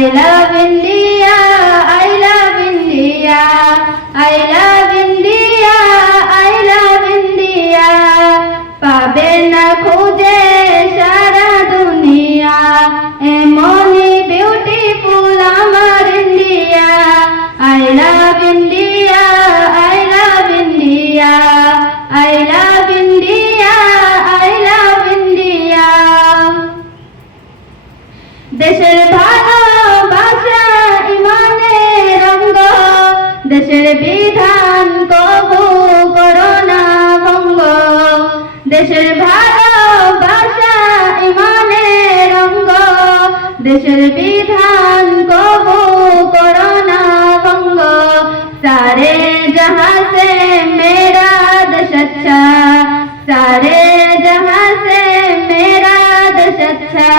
I love India, I love India, I love দেশের বিধান কবু করোনা ভঙ্গ দেশের ভালোবাসা ইমানের রঙ্গ দেশের বিধান কবু করোনা ভঙ্গ সারে जहां से मेरा देश अच्छा सारे जहां से मेरा देश अच्छा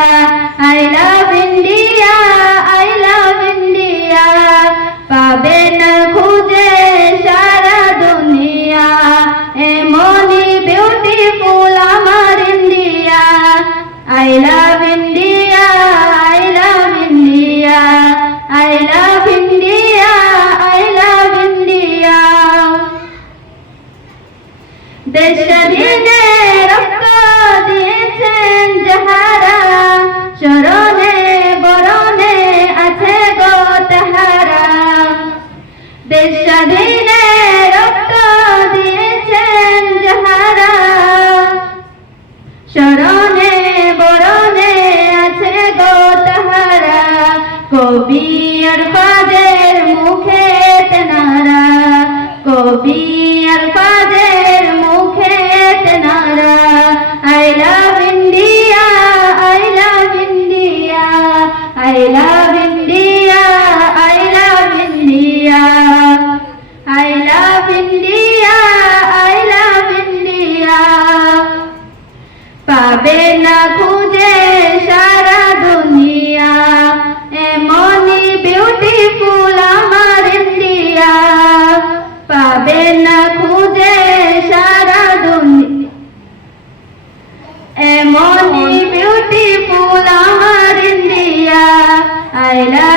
I love দেশ স্বাধীনে রক্ত দিয়েছেন যাহারা চরণে বরণে আছে গো তাহারা। দেশ স্বাধীনে রক্ত দিয়েছেন যাহারা শরণে India, I love India. I love India, I love India. Pabe na adelante.